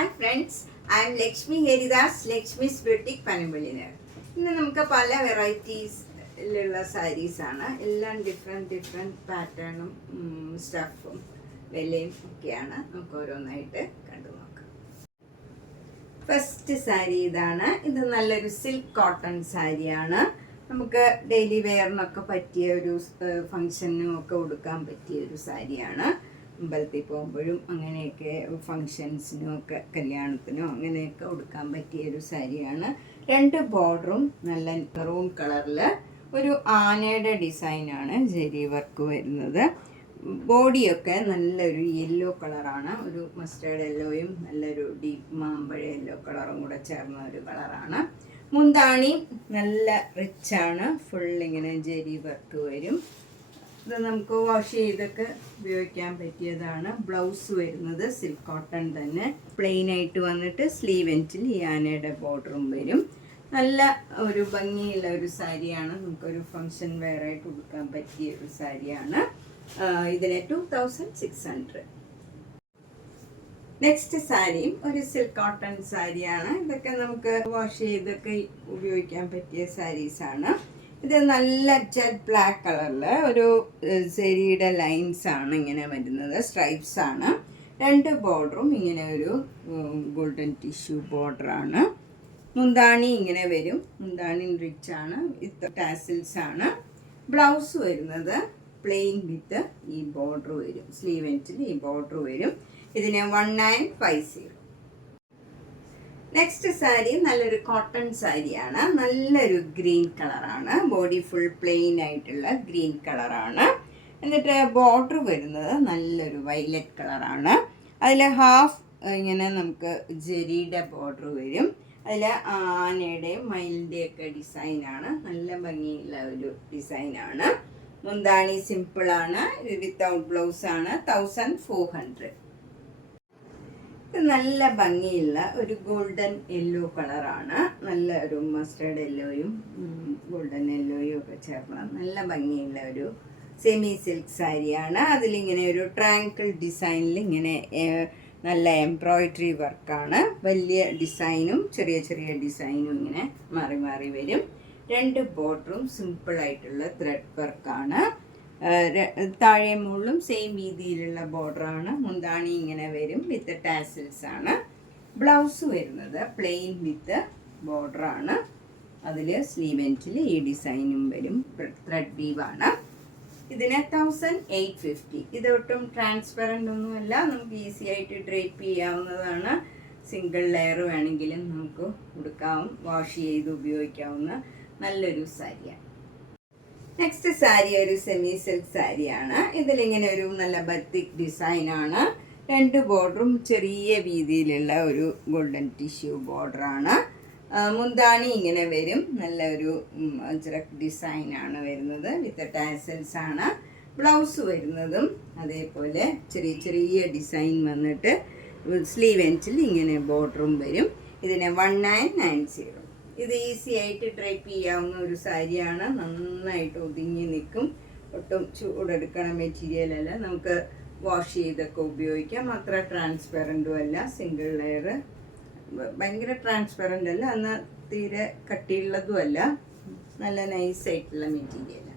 Hi friends, I am Lakshmi Heridas, Lakshmi's Boutique Panamballinagar. ഇന്ന് നമുക്ക് പല വെറൈറ്റീസിലുള്ള സാരീസാണ്. എല്ലാം ഡിഫറെൻറ്റ് പാറ്റേണും സ്റ്റഫും വിലയും ഒക്കെയാണ്. നമുക്ക് ഓരോന്നായിട്ട് കണ്ടു നോക്കാം. ഫസ്റ്റ് സാരി ഇതാണ്. ഇത് നല്ലൊരു സിൽക്ക് കോട്ടൺ സാരിയാണ്. നമുക്ക് ഡെയിലി വെയറിനൊക്കെ പറ്റിയ ഒരു ഫങ്ഷനും ഒക്കെ ഉടുക്കാൻ പറ്റിയ ഒരു സാരിയാണ്. അമ്പലത്തിൽ പോകുമ്പോഴും അങ്ങനെയൊക്കെ ഫങ്ഷൻസിനും ഒക്കെ കല്യാണത്തിനും അങ്ങനെയൊക്കെ ഉടുക്കാൻ പറ്റിയ ഒരു സാരിയാണ്. രണ്ട് ബോർഡറും നല്ല മെറൂൺ കളറിൽ ഒരു ആനയുടെ ഡിസൈനാണ് ജെറി വർക്ക് വരുന്നത്. ബോഡിയൊക്കെ നല്ലൊരു യെല്ലോ കളറാണ്. ഒരു മസ്റ്റേർഡ് യെല്ലോയും നല്ലൊരു ഡീപ്പ് മാമ്പഴ യെല്ലോ കളറും കൂടെ ചേർന്ന ഒരു കളറാണ്. മുന്താണി നല്ല റിച്ചാണ്. ഫുള്ളിങ്ങനെ ജെറി വർക്ക് വരും. ഇത് നമുക്ക് വാഷ് ചെയ്തൊക്കെ ഉപയോഗിക്കാൻ പറ്റിയതാണ്. ബ്ലൗസ് വരുന്നത് സിൽക്ക് കോട്ടൺ തന്നെ, പ്ലെയിൻ ആയിട്ട് വന്നിട്ട് സ്ലീവ് എൻഡിൽ ഈ ആനയുടെ ബോർഡറും വരും. നല്ല ഒരു ഭംഗിയുള്ള ഒരു സാരിയാണ്. നമുക്കൊരു ഫങ്ഷൻ വെയർ ആയിട്ട് ഉടുക്കാൻ പറ്റിയ ഒരു സാരിയാണ്. ഇതിന് 2600. നെക്സ്റ്റ് സാരിയും ഒരു സിൽക്ക് കോട്ടൺ സാരിയാണ്. ഇതൊക്കെ നമുക്ക് വാഷ് ചെയ്തൊക്കെ ഉപയോഗിക്കാൻ പറ്റിയ സാരീസാണ്. ഇത് നല്ല ജെറ്റ് ബ്ലാക്ക് കളറിൽ ഒരു സെരിയുടെ ലൈൻസ് ആണ് ഇങ്ങനെ വരുന്നത്, സ്ട്രൈപ്സ് ആണ്. രണ്ട് ബോർഡറും ഇങ്ങനെ ഒരു ഗോൾഡൻ ടിഷ്യൂ ബോർഡറാണ്. മുന്താണി ഇങ്ങനെ വരും. മുന്താണി റിച്ച് ആണ്. വിത്ത് ടാസിൽസ് ആണ്. ബ്ലൗസ് വരുന്നത് പ്ലെയിൻ വിത്ത് ഈ ബോർഡർ വരും. സ്ലീവ് എൻഡിൽ ഈ ബോർഡർ വരും. ഇതിന് 1950. നെക്സ്റ്റ് സാരി നല്ലൊരു കോട്ടൺ സാരിയാണ്. നല്ലൊരു ഗ്രീൻ കളറാണ്. ബോഡി ഫുൾ പ്ലെയിൻ ആയിട്ടുള്ള ഗ്രീൻ കളറാണ്. എന്നിട്ട് ബോർഡർ വരുന്നത് നല്ലൊരു വയലറ്റ് കളറാണ്. അതിൽ ഹാഫ് ഇങ്ങനെ നമുക്ക് ജെറിയുടെ ബോർഡർ വരും. അതിൽ ആനയുടെയും മയിലിൻ്റെയൊക്കെ ഡിസൈനാണ്. നല്ല ഭംഗിയുള്ള ഒരു ഡിസൈനാണ്. മുന്താണി സിമ്പിളാണ്. വിത്തൗട്ട് ബ്ലൗസാണ്. 1400. ഇത് നല്ല ഭംഗിയുള്ള ഒരു ഗോൾഡൻ യെല്ലോ കളറാണ്. നല്ല ഒരു മസ്റ്റേർഡ് യെല്ലോയും ഗോൾഡൻ യെല്ലോയും ഒക്കെ ചേർന്ന നല്ല ഭംഗിയുള്ള ഒരു സെമി സിൽക്ക് സാരിയാണ്. അതിലിങ്ങനെ ഒരു ട്രയാങ്കിൾ ഡിസൈനിൽ ഇങ്ങനെ നല്ല എംബ്രോയിഡറി വർക്കാണ്. വലിയ ഡിസൈനും ചെറിയ ചെറിയ ഡിസൈനും ഇങ്ങനെ മാറി മാറി വരും. രണ്ട് ബോർഡറും സിമ്പിളായിട്ടുള്ള ത്രെഡ് വർക്കാണ്. താഴെ മുകളിലും സെയിം രീതിയിലുള്ള ബോർഡറാണ്. മുന്താണി ഇങ്ങനെ വരും. വിത്ത് ടാസിൽസ് ആണ്. ബ്ലൗസ് വരുന്നത് പ്ലെയിൻ വിത്ത് ബോർഡറാണ്. അതിൽ സ്ലീവ് എൻഡിൽ ഈ ഡിസൈനും വരും. ത്രെഡ് വീവാണ്. ഇതിന് 1850. ഇതൊട്ടും ട്രാൻസ്പെറൻ്റ് ഒന്നുമല്ല. നമുക്ക് ഈസി ആയിട്ട് ഡ്രേപ്പ് ചെയ്യാവുന്നതാണ്. സിംഗിൾ ലെയർ വേണമെങ്കിലും നമുക്ക് ഉടുക്കാവും. വാഷ് ചെയ്ത് ഉപയോഗിക്കാവുന്ന നല്ലൊരു സാരിയാണ്. നെക്സ്റ്റ് സാരി ഒരു സെമി സിൽക്ക് സാരിയാണ്. ഇതിലിങ്ങനെ ഒരു നല്ല ബത്തിക് ഡിസൈനാണ്. രണ്ട് ബോർഡറും ചെറിയ വീതിയിലുള്ള ഒരു ഗോൾഡൻ ടിഷ്യൂ ബോർഡറാണ്. മുന്താണി ഇങ്ങനെ വരും. നല്ലൊരു അജ്രക് ഡിസൈനാണ് വരുന്നത്. വിത്ത് ടാസൽസ് ആണ്. ബ്ലൗസ് വരുന്നതും അതേപോലെ ചെറിയ ചെറിയ ഡിസൈൻ വന്നിട്ട് സ്ലീവ് എൻഡിൽ ഇങ്ങനെ ബോർഡറും വരും. ഇതിന് 1990. ഇത് ഈസി ആയിട്ട് ഡ്രൈപ്പ് ചെയ്യാവുന്ന ഒരു സാരിയാണ്. നന്നായിട്ട് ഒതുങ്ങി നിൽക്കും. ഒട്ടും ചൂടെടുക്കണ മെറ്റീരിയൽ അല്ല. നമുക്ക് വാഷ് ചെയ്തൊക്കെ ഉപയോഗിക്കാം. അത്ര ട്രാൻസ്പെറൻറ്റും അല്ല. സിംഗിൾ ലെയർ ഭയങ്കര ട്രാൻസ്പെറൻ്റ് അല്ല, എന്നാൽ തീരെ കട്ടിയുള്ളതും അല്ല. നല്ല നൈസായിട്ടുള്ള മെറ്റീരിയലാണ്.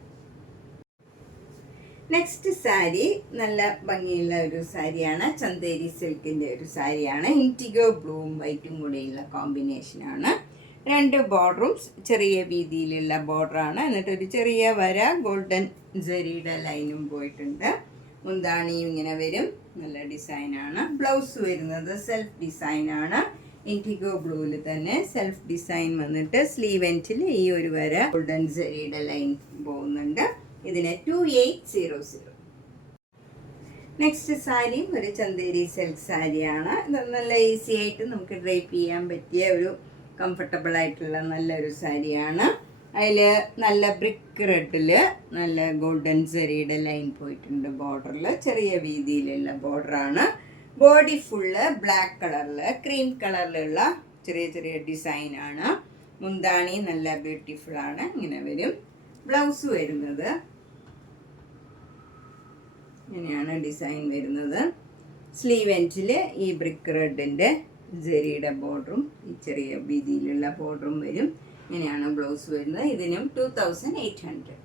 നെക്സ്റ്റ് സാരി നല്ല ഭംഗിയുള്ള ഒരു സാരിയാണ്. ചന്തേരി സിൽക്കിൻ്റെ ഒരു സാരിയാണ്. ഇൻറ്റിഗോ ബ്ലൂവും വൈറ്റും കൂടെയുള്ള കോമ്പിനേഷനാണ്. രണ്ട് ബോർഡറും ചെറിയ വീതിയിലുള്ള ബോർഡറാണ്. എന്നിട്ടൊരു ചെറിയ വര ഗോൾഡൻ ജെറിയുടെ ലൈനും പോയിട്ടുണ്ട്. മുന്താണിയും ഇങ്ങനെ വരും. നല്ല ഡിസൈനാണ്. ബ്ലൗസ് വരുന്നത് സെൽഫ് ഡിസൈനാണ്. ഇൻഡിഗോ ബ്ലൂവിൽ തന്നെ സെൽഫ് ഡിസൈൻ വന്നിട്ട് സ്ലീവ് എൻഡിൽ ഈ ഒരു വര ഗോൾഡൻ ജെറിയുടെ ലൈൻ പോകുന്നുണ്ട്. ഇതിന് 2800. നെക്സ്റ്റ് സാരിയും ഒരു ചന്തേരി സിൽക്ക് സാരിയാണ്. ഇത് നല്ല ഈസി ആയിട്ട് നമുക്ക് ഡ്രൈപ്പ് ചെയ്യാൻ പറ്റിയ ഒരു കംഫർട്ടബിൾ ആയിട്ടുള്ള നല്ലൊരു സാരിയാണ്. അതിൽ നല്ല ബ്രിക്ക് റെഡിൽ നല്ല ഗോൾഡൻ ജെറിയുടെ ലൈൻ പോയിട്ടുണ്ട്. ബോർഡറിൽ ചെറിയ വീതിയിലുള്ള ബോർഡറാണ്. ബോഡി ഫുള്ള് ബ്ലാക്ക് കളറിൽ ക്രീം കളറിലുള്ള ചെറിയ ചെറിയ ഡിസൈനാണ്. മുന്താണി നല്ല ബ്യൂട്ടിഫുള്ളാണ്. ഇങ്ങനെ വരും. ബ്ലൗസ് വരുന്നത് ഇങ്ങനെയാണ് ഡിസൈൻ വരുന്നത്. സ്ലീവ് എൻഡിൽ ഈ ബ്രിക്ക് റെഡിൻ്റെ ജെറിയുടെ ബോർഡറും ഈ ചെറിയ വീതിയിലുള്ള ബോർഡറും വരും. ഇങ്ങനെയാണ് ബ്ലൗസ് വരുന്നത്. ഇതിനും 2800.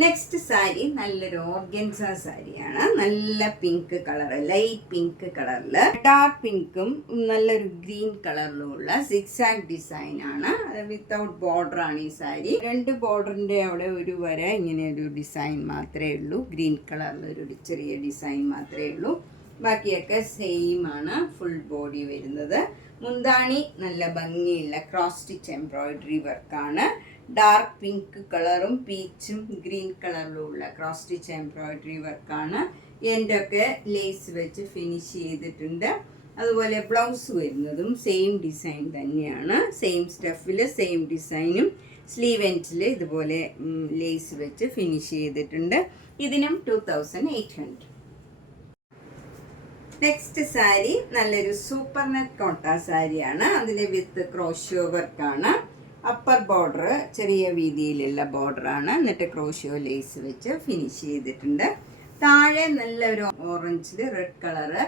നെക്സ്റ്റ് സാരി നല്ലൊരു ഓർഗൻസ സാരിയാണ്. നല്ല പിങ്ക് കളർ, ലൈറ്റ് പിങ്ക് കളറിൽ ഡാർക്ക് പിങ്കും നല്ലൊരു ഗ്രീൻ കളറിലുമുള്ള സിക്സാക് ഡിസൈൻ ആണ്. വിത്തൗട്ട് ബോർഡർ ആണ് ഈ സാരി. 2 ബോർഡറിന്റെ അവിടെ ഒരു വര ഇങ്ങനെ ഒരു ഡിസൈൻ മാത്രമേ ഉള്ളൂ. ഗ്രീൻ കളറിൽ ഒരു ചെറിയ ഡിസൈൻ മാത്രമേ ഉള്ളൂ. ബാക്കിയൊക്കെ സെയിം ആണ്. ഫുൾ ബോഡി വരുന്നത്. മുന്താണി നല്ല ഭംഗിയുള്ള ക്രോസ് സ്റ്റിച്ച് എംബ്രോയിഡറി വർക്കാണ്. ഡാർക്ക് പിങ്ക് കളറും പീച്ചും ഗ്രീൻ കളറിലുള്ള ക്രോസ് സ്റ്റിച്ച് എംബ്രോയിഡറി വർക്കാണ്. എൻ്റെയൊക്കെ ലേസ് വെച്ച് ഫിനിഷ് ചെയ്തിട്ടുണ്ട്. അതുപോലെ ബ്ലൗസ് വരുന്നതും സെയിം ഡിസൈൻ തന്നെയാണ്. സെയിം സ്റ്റഫിൽ സെയിം ഡിസൈനും സ്ലീവ് എൻഡിൽ ഇതുപോലെ ലേസ് വെച്ച് ഫിനിഷ് ചെയ്തിട്ടുണ്ട്. ഇതിനും 2800. നെക്സ്റ്റ് സാരി നല്ലൊരു സൂപ്പർ നെറ്റ് കോട്ട സാരിയാണ്. അതിൽ വിത്ത് ക്രോഷ്യോ വർക്കാണ്. അപ്പർ ബോർഡർ ചെറിയ വീതിയിലുള്ള ബോർഡറാണ്. എന്നിട്ട് ക്രോഷ്യോ ലേസ് വെച്ച് ഫിനിഷ് ചെയ്തിട്ടുണ്ട്. താഴെ നല്ലൊരു ഓറഞ്ചിൽ റെഡ് കളറ്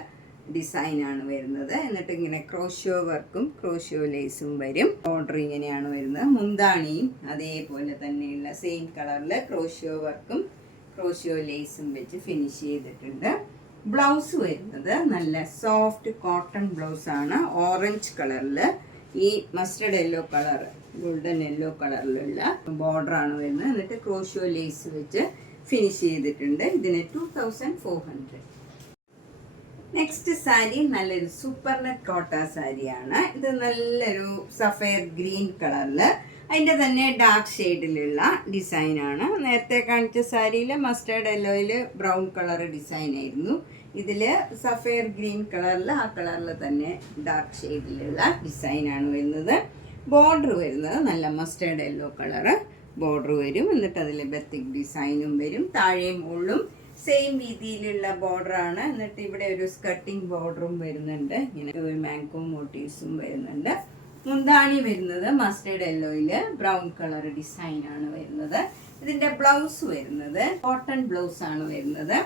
ഡിസൈനാണ് വരുന്നത്. എന്നിട്ട് ഇങ്ങനെ ക്രോഷ്യോ വർക്കും ക്രോഷ്യോ ലേസും വരും. ബോർഡർ ഇങ്ങനെയാണ് വരുന്നത്. മുന്താണിയും അതേപോലെ തന്നെയുള്ള സെയിം കളറിൽ ക്രോഷ്യോ വർക്കും ക്രോഷ്യോ ലേസും വെച്ച് ഫിനിഷ് ചെയ്തിട്ടുണ്ട്. ബ്ലൗസ് വരുന്നത് നല്ല സോഫ്റ്റ് കോട്ടൺ ബ്ലൗസാണ്. ഓറഞ്ച് കളറിൽ ഈ mustard yellow colour, golden yellow കളറിലുള്ള ബോർഡറാണ് വരുന്നത്. എന്നിട്ട് ക്രോഷ്യോ ലേസ് വെച്ച് ഫിനിഷ് ചെയ്തിട്ടുണ്ട്. ഇതിന് 2400. നെക്സ്റ്റ് സാരി നല്ലൊരു സൂപ്പർ നെറ്റ് കോട്ട സാരിയാണ്. ഇത് നല്ലൊരു സഫയർ ഗ്രീൻ കളറിൽ അതിൻ്റെ തന്നെ ഡാർക്ക് ഷെയ്ഡിലുള്ള ഡിസൈനാണ്. നേരത്തെ കാണിച്ച സാരിയിൽ മസ്റ്റേർഡ് യെല്ലോയിൽ ബ്രൗൺ കളർ ഡിസൈൻ ആയിരുന്നു. ഇതിൽ സഫയർ ഗ്രീൻ കളറിൽ ആ കളറിൽ തന്നെ ഡാർക്ക് ഷെയ്ഡിലുള്ള ഡിസൈനാണ് വരുന്നത്. ബോർഡർ വരുന്നത് നല്ല മസ്റ്റേർഡ് യെല്ലോ കളറ് ബോർഡർ വരും. എന്നിട്ട് അതിൽ ബത്തിക് ഡിസൈനും വരും. താഴെയും മുകളിലും സെയിം രീതിയിലുള്ള ബോർഡറാണ്. എന്നിട്ട് ഇവിടെ ഒരു സ്കർട്ടിങ് ബോർഡറും വരുന്നുണ്ട്. ഇങ്ങനെ ഒരു മാംഗോ മോട്ടീവ്സും വരുന്നുണ്ട്. മുന്താണി വരുന്നത് മസ്റ്റേർഡ് യെല്ലോയിൽ ബ്രൗൺ കളർ ഡിസൈനാണ് വരുന്നത്. ഇതിൻ്റെ ബ്ലൗസ് വരുന്നത് കോട്ടൺ ബ്ലൗസ് ആണ് വരുന്നത്.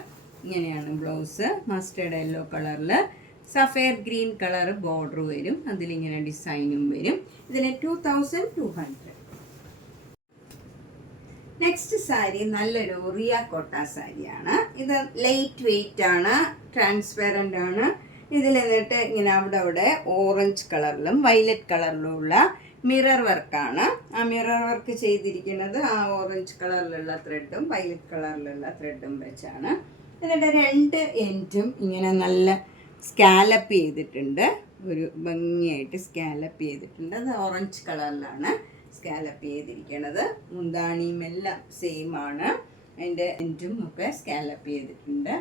ഇങ്ങനെയാണ് ബ്ലൗസ്. മസ്റ്റേർഡ് യെല്ലോ കളറിൽ സഫയർ ഗ്രീൻ കളർ ബോർഡർ വരും. അതിലിങ്ങനെ ഡിസൈനും വരും. ഇതിന് 2200. നെക്സ്റ്റ് സാരി നല്ലൊരു റിയ കോട്ട സാരിയാണ്. ഇത് ലൈറ്റ് വെയിറ്റ് ആണ്, ട്രാൻസ്പെറൻ്റ് ആണ്. ഇതിൽ എന്നിട്ട് ഇങ്ങനെ അവിടെ ഓറഞ്ച് കളറിലും വയലറ്റ് കളറിലുമുള്ള മിറർ വർക്കാണ്. ആ മിറർ വർക്ക് ചെയ്തിരിക്കുന്നത് ആ ഓറഞ്ച് കളറിലുള്ള ത്രെഡും വയലറ്റ് കളറിലുള്ള ത്രെഡും വെച്ചാണ്. എന്നിട്ട് 2 എൻഡും ഇങ്ങനെ നല്ല സ്കാലപ്പ് ചെയ്തിട്ടുണ്ട്. ഒരു ഭംഗിയായിട്ട് സ്കാലപ്പ് ചെയ്തിട്ടുണ്ട്. അത് ഓറഞ്ച് കളറിലാണ് സ്കാലപ്പ് ചെയ്തിരിക്കുന്നത്. മുന്താണിയും എല്ലാം സെയിം ആണ്. അതിൻ്റെ എൻഡും ഒക്കെ സ്കാലപ്പ് ചെയ്തിട്ടുണ്ട്.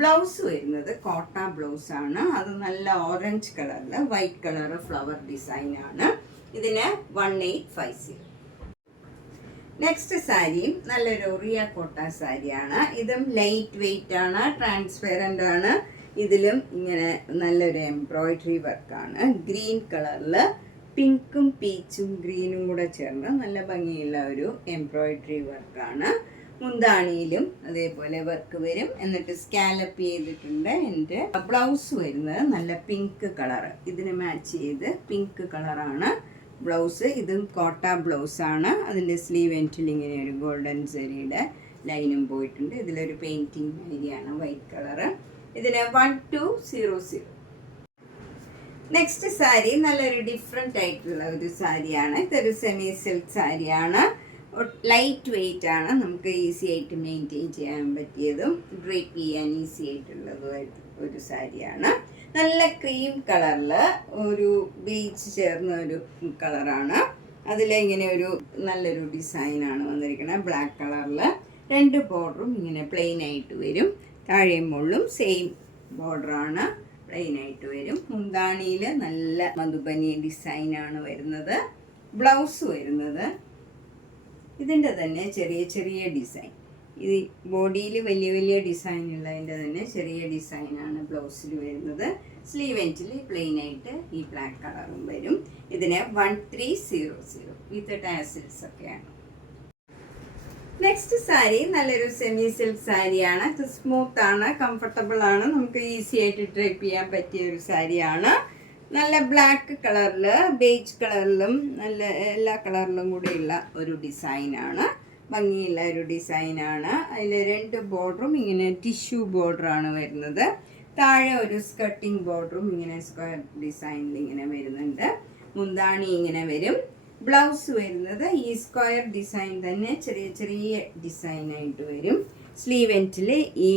ബ്ലൗസ് വരുന്നത് കോട്ട ബ്ലൗസാണ്. അത് നല്ല ഓറഞ്ച് കളറിൽ വൈറ്റ് കളർ ഫ്ലവർ ഡിസൈനാണ്. ഇതിന് 1850. നെക്സ്റ്റ് സാരിയും നല്ലൊരു റിയ കോട്ട സാരിയാണ്. ഇതും ലൈറ്റ് വെയിറ്റ് ആണ്, ട്രാൻസ്പെറൻ്റ് ആണ്. ഇതിലും ഇങ്ങനെ നല്ലൊരു എംബ്രോയിഡറി വർക്കാണ്. ഗ്രീൻ കളറിൽ പിങ്കും പീച്ചും ഗ്രീനും കൂടെ ചേർന്ന് നല്ല ഭംഗിയുള്ള ഒരു എംബ്രോയിഡറി വർക്കാണ്. മുന്താണിയിലും അതേപോലെ വർക്ക് വരും. എന്നിട്ട് സ്കാലപ്പ് ചെയ്തിട്ടുണ്ട്. എൻ്റെ ബ്ലൗസ് വരുന്നത് നല്ല പിങ്ക് കളർ, ഇതിന് മാച്ച് ചെയ്ത് പിങ്ക് കളറാണ് ബ്ലൗസ്. ഇതും കോട്ട ബ്ലൗസാണ്. അതിൻ്റെ സ്ലീവ് എൻഡിൽ ഇങ്ങനെ ഒരു ഗോൾഡൻ സെറിയുടെ ലൈനും പോയിട്ടുണ്ട്. ഇതിലൊരു പെയിൻറ്റിങ് ഏരിയയാണ് വൈറ്റ് കളറ്. ഇതിന് 1200. നെക്സ്റ്റ് സാരി നല്ലൊരു ഡിഫറെൻ്റ് ആയിട്ടുള്ള ഒരു സാരിയാണ്. ഇതൊരു സെമി സിൽക്ക് സാരിയാണ്. ലൈറ്റ് വെയിറ്റ് ആണ്. നമുക്ക് ഈസി ആയിട്ട് മെയിൻറ്റെയിൻ ചെയ്യാൻ പറ്റിയതും ഡ്രേപ്പ് ചെയ്യാൻ ഈസി ആയിട്ടുള്ളതുമായിട്ട് ഒരു സാരിയാണ്. നല്ല ക്രീം കളറിൽ ഒരു ബീച്ച് ചേർന്ന ഒരു കളറാണ്. അതിലിങ്ങനെ ഒരു നല്ലൊരു ഡിസൈനാണ് വന്നിരിക്കുന്നത് ബ്ലാക്ക് കളറിൽ. 2 ബോർഡറും ഇങ്ങനെ പ്ലെയിൻ ആയിട്ട് വരും. താഴെയും മുകളിലും സെയിം ബോർഡറാണ്, പ്ലെയിൻ ആയിട്ട് വരും. മുന്താണിയിൽ നല്ല മധുബനി ഡിസൈനാണ് വരുന്നത്. ബ്ലൗസ് വരുന്നത് ഇതിൻ്റെ തന്നെ ചെറിയ ചെറിയ ഡിസൈൻ. ഇത് ബോഡിയിൽ വലിയ വലിയ ഡിസൈൻ ഉള്ളതിൻ്റെ തന്നെ ചെറിയ ഡിസൈനാണ് ബ്ലൗസിൽ വരുന്നത്. സ്ലീവ് എൻഡിൽ പ്ലെയിൻ ആയിട്ട് ഈ ബ്ലാക്ക് കളറും വരും. ഇതിന് 1300 വിത്ത് ടാസിൽസ് ഒക്കെയാണ്. നെക്സ്റ്റ് സാരി നല്ലൊരു സെമി സിൽക്ക് സാരിയാണ്. ഇത് സ്മൂത്ത് ആണ്, കംഫർട്ടബിൾ ആണ്, നമുക്ക് ഈസി ആയിട്ട് ഡ്രൈപ്പ് ചെയ്യാൻ പറ്റിയ ഒരു സാരിയാണ്. നല്ല ബ്ലാക്ക് കളറിൽ, ബേജ് കളറിലും, നല്ല എല്ലാ കളറിലും കൂടെയുള്ള ഒരു ഡിസൈനാണ്. ഭംഗിയുള്ള ഒരു ഡിസൈനാണ്. അതിൽ 2 ബോർഡറും ഇങ്ങനെ ടിഷ്യൂ ബോർഡറാണ് വരുന്നത്. താഴെ ഒരു സ്കർട്ടിങ് ബോർഡറും ഇങ്ങനെ സ്ക്വയർ ഡിസൈനിൽ ഇങ്ങനെ വരുന്നുണ്ട്. മുന്താണി ഇങ്ങനെ വരും. ബ്ലൗസ് വരുന്നത് ഈ സ്ക്വയർ ഡിസൈൻ തന്നെ ചെറിയ ചെറിയ ഡിസൈനായിട്ട് വരും. സ്ലീവ് എൻഡിൽ ഈ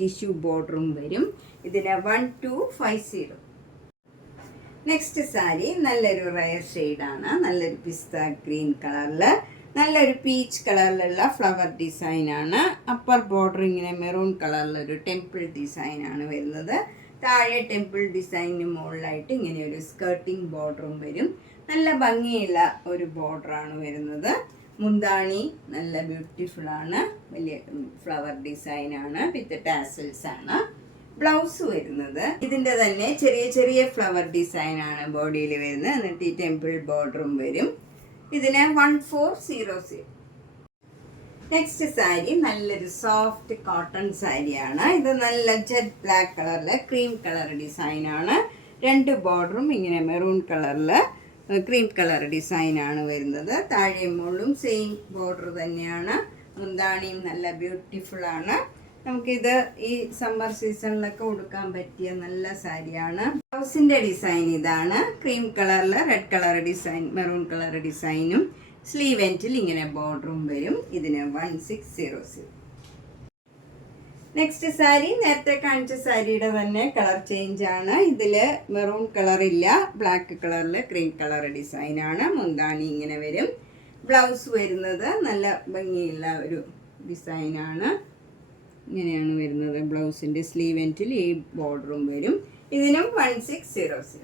ടിഷ്യൂ ബോർഡറും വരും. ഇതിന് 1250. നെക്സ്റ്റ് സാരി നല്ലൊരു റയർ ഷെയ്ഡാണ്. നല്ലൊരു പിസ്ത ഗ്രീൻ കളറിൽ, നല്ലൊരു പീച്ച് കളറിലുള്ള ഫ്ലവർ ഡിസൈനാണ്. അപ്പർ ബോർഡർ ഇങ്ങനെ മെറൂൺ കളറിലൊരു ടെമ്പിൾ ഡിസൈനാണ് വരുന്നത്. താഴെ ടെമ്പിൾ ഡിസൈനിന് മുകളിലായിട്ട് ഇങ്ങനെ ഒരു സ്കർട്ടിങ് ബോർഡറും വരും. നല്ല ഭംഗിയുള്ള ഒരു ബോർഡറാണ് വരുന്നത്. മുന്താണി നല്ല ബ്യൂട്ടിഫുൾ ആണ്. വലിയ ഫ്ലവർ ഡിസൈനാണ് വിത്ത് ടാസൽസ് ആണ്. ബ്ലൗസ് വരുന്നത് ഇതിൻ്റെ തന്നെ ചെറിയ ചെറിയ ഫ്ലവർ ഡിസൈനാണ് ബോഡിയിൽ വരുന്നത്. എന്നിട്ട് ഈ ടെമ്പിൾ ബോർഡറും വരും. ഇതിന് 1400. നെക്സ്റ്റ് സാരി നല്ലൊരു സോഫ്റ്റ് കോട്ടൺ സാരിയാണ്. ഇത് നല്ല ജെറ്റ് ബ്ലാക്ക് കളറിൽ ക്രീം കളർ ഡിസൈനാണ്. 2 ബോർഡറും ഇങ്ങനെ മെറൂൺ കളറിൽ ക്രീം കളർ ഡിസൈനാണ് വരുന്നത്. താഴെ മുകളിലും സെയിം ബോർഡർ തന്നെയാണ്. മുന്താണിയും നല്ല ബ്യൂട്ടിഫുൾ ആണ്. നമുക്കിത് ഈ സമ്മർ സീസണിലൊക്കെ ഉടുക്കാൻ പറ്റിയ നല്ല സാരിയാണ്. ബ്ലൗസിൻ്റെ ഡിസൈൻ ഇതാണ്. ക്രീം കളറിൽ red colour design, maroon colour ഡിസൈനും, സ്ലീവ് എൻഡിൽ ഇങ്ങനെ ബോർഡറും വരും. ഇതിന് 1600. നെക്സ്റ്റ് സാരി നേരത്തെ കാണിച്ച സാരിയുടെ തന്നെ കളർ ചേഞ്ച് ആണ്. ഇതിൽ മെറൂൺ കളറില്ല, ബ്ലാക്ക് കളറിൽ ക്രീം കളർ ഡിസൈനാണ്. മുന്താണി ഇങ്ങനെ വരും. ബ്ലൗസ് വരുന്നത് നല്ല ഭംഗിയുള്ള ഒരു ഡിസൈനാണ്. ഇങ്ങനെയാണ് വരുന്നത്. ബ്ലൗസിൻ്റെ സ്ലീവ് എൻഡിൽ ഈ ബോർഡറും വരും. ഇതിനും 1600.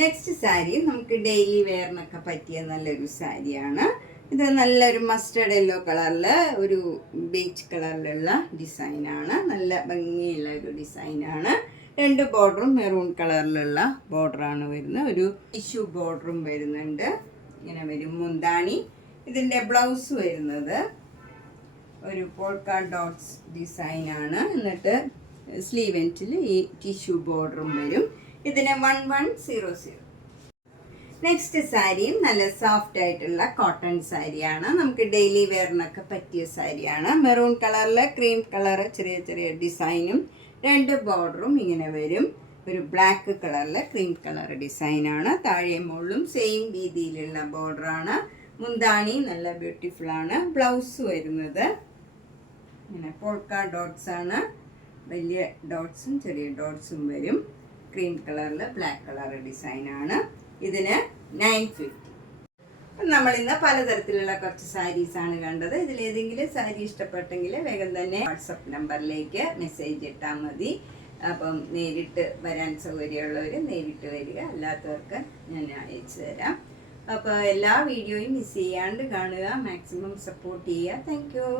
നെക്സ്റ്റ് സാരി നമുക്ക് ഡെയിലി വെയറിനൊക്കെ പറ്റിയ നല്ലൊരു സാരിയാണ്. ഇത് നല്ലൊരു മസ്റ്റർഡ് യെല്ലോ കളറിൽ ഒരു ബീച്ച് കളറിലുള്ള ഡിസൈനാണ്. നല്ല ഭംഗിയുള്ള ഒരു ഡിസൈനാണ്. 2 ബോർഡറും മെറൂൺ കളറിലുള്ള ബോർഡറാണ് വരുന്നത്. ഒരു ടിഷ്യൂ ബോർഡറും വരുന്നുണ്ട്. ഇങ്ങനെ വരും മുന്താണി. ഇതിൻ്റെ ബ്ലൗസ് വരുന്നത് ഒരു പോൾക്ക ഡോട്ട്സ് ഡിസൈനാണ്. എന്നിട്ട് സ്ലീവ് എൻഡിൽ ഈ ടിഷ്യൂ ബോർഡറും വരും. ഇതിന് 1100. നെക്സ്റ്റ് സാരിയും നല്ല സോഫ്റ്റ് ആയിട്ടുള്ള കോട്ടൺ സാരിയാണ്. നമുക്ക് ഡെയിലി വെയറിനൊക്കെ പറ്റിയ സാരിയാണ്. മെറൂൺ കളറിൽ ക്രീം കളർ ചെറിയ ചെറിയ ഡിസൈനും 2 ബോർഡറും ഇങ്ങനെ വരും. ഒരു ബ്ലാക്ക് കളറിൽ ക്രീം കളർ ഡിസൈനാണ്. താഴെ മുകളിലും സെയിം രീതിയിലുള്ള ബോർഡറാണ്. മുന്താണി നല്ല ബ്യൂട്ടിഫുൾ ആണ്. ബ്ലൗസ് വരുന്നത് ഇങ്ങനെ പോൾക്ക ഡോട്ട്സ് ആണ്. വലിയ ഡോട്ട്സും ചെറിയ ഡോട്ട്സും വരും. ക്രീം കളറിൽ ബ്ലാക്ക് കളർ ഡിസൈനാണ്. ഇതിന് 950. നമ്മളിന്ന് പലതരത്തിലുള്ള കുറച്ച് സാരീസാണ് കണ്ടത്. ഇതിലേതെങ്കിലും സാരി ഇഷ്ടപ്പെട്ടെങ്കിൽ വേഗം തന്നെ വാട്സപ്പ് നമ്പറിലേക്ക് മെസ്സേജ് ഇട്ടാൽ മതി. അപ്പം നേരിട്ട് വരാൻ സൗകര്യമുള്ളവർ നേരിട്ട് വരിക, അല്ലാത്തവർക്ക് ഞാൻ അയച്ചു തരാം. അപ്പോൾ എല്ലാ വീഡിയോയും മിസ് ചെയ്യാണ്ട് കാണുക, മാക്സിമം സപ്പോർട്ട് ചെയ്യുക. Thank you.